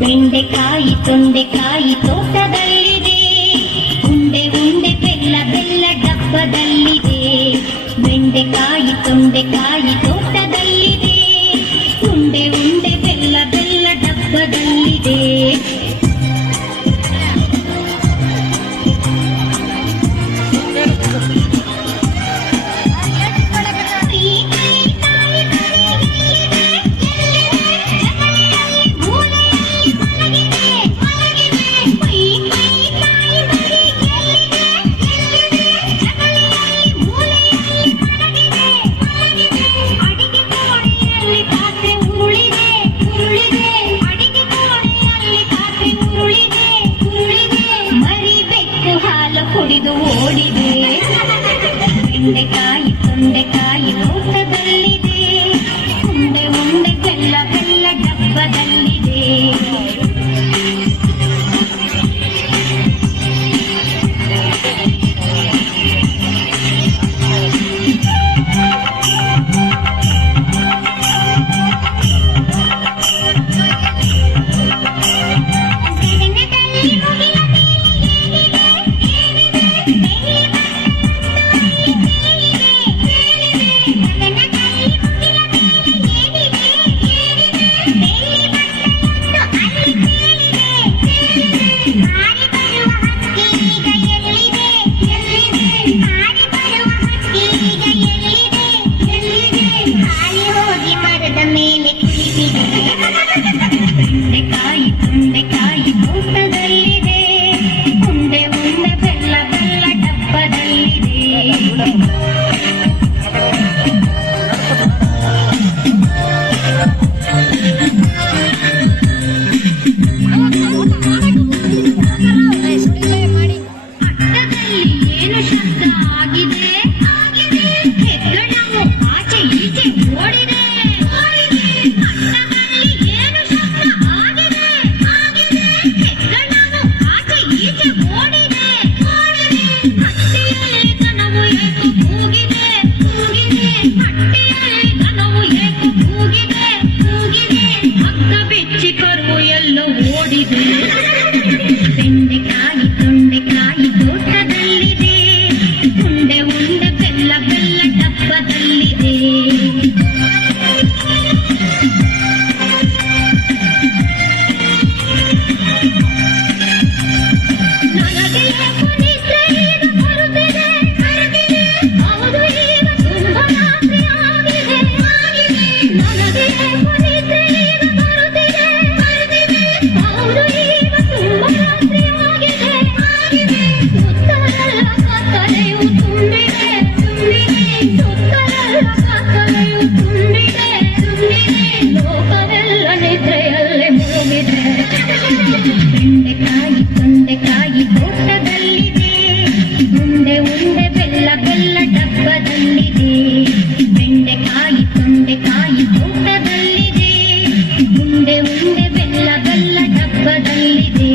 ಬೆಂಡೆಕಾಯಿ ತೊಂಡೆಕಾಯಿ ತೋಟದಲ್ಲಿದೆ, ಉಂಡೆ ಉಂಡೆ ಬೆಲ್ಲ ಬೆಲ್ಲ ಡಬ್ಬದಲ್ಲಿದೆ. ಬೆಂಡೆಕಾಯಿ ತೊಂಡೆಕಾಯಿ ತೋಟದಲ್ಲಿದೆ, ಉಂಡೆ ಉಂಡೆ ಬೆಲ್ಲ ಬೆಲ್ಲ ಡಬ್ಬದಲ್ಲಿದೆ. ಕುಡಿದು ಓಡಿದೆ. ಬೆಂಡೆಕಾಯಿ ತೊಂಡೆಕಾಯಿ ತೋಟದಲ್ಲಿದೆ, ಉಂಡೆ ಉಂಡೆ ಬೆಲ್ಲ ಬೆಲ್ಲ ಡಬ್ಬದಲ್ಲಿದೆ. ಬೆಂಡೆಕಾಯಿ ತೊಂಡೆಕಾಯಿ ತೋಟದಲ್ಲಿದೆ, ಉಂಡೆ ಉಂಡೆ ಬೆಲ್ಲ ಬೆಲ್ಲ ಡಬ್ಬದಲ್ಲಿದೆ. ಅಟ್ಟದಲ್ಲಿ ಏನು ಶಬ್ದ ಆಗಿದೆ? ಹೆಗ್ಗಣವು ಆಚೆ ಈಚೆ ಓಡಿದೆ. ಬೆಂಡೆಕಾಯಿ ತೊಂಡೆಕಾಯಿ ತೋಟದಲ್ಲಿದೆ, ಉಂಡೆ ಉಂಡೆ ಬೆಲ್ಲ ಬೆಲ್ಲ ಡಬ್ಬದಲ್ಲಿದೆ. ನನಗೆ ನಿದ್ರೆ ಈಗ ಬರುತ್ತಿದೆ, ಹೌದು ಈಗ ತುಂಬ ರಾತ್ರಿ ಆಗಿದೆ. ನನಗೆ ನಿದ್ರೆ ಈಗ ಬರುತ್ತಿದೆ, ಹೌದು ಈಗ ತುಂಬ ರಾತ್ರಿ ಆಗಿದೆ. ಸುತ್ತಲೆಲ್ಲ ಕತ್ತಲೆಯು ತುಂಬಿದೆ, ಸುತ್ತಲೆಲ್ಲ ಕತ್ತಲೆಯು ತುಂಬಿದೆ. ಲೋಕವೆಲ್ಲ ನಿದ್ರೆಯಲ್ಲೇ ಮುಳುಗಿದೆ. ಬೆಂಡೆಕಾಯಿ ತೊಂಡೆಕಾಯಿ ತೋಟದಲ್ಲಿದೆ, ಉಂಡೆ ಉಂಡೆ ಬೆಲ್ಲ ಬೆಲ್ಲ ಡಬ್ಬದಲ್ಲಿದೆ. ಬೆಂಡೆಕಾಯಿ ತೊಂಡೆಕಾಯಿ ತೋಟದಲ್ಲಿದೆ, ಉಂಡೆ ಉಂಡೆ ಬೆಲ್ಲ ಬೆಲ್ಲ ಡಬ್ಬದಲ್ಲಿದೆ.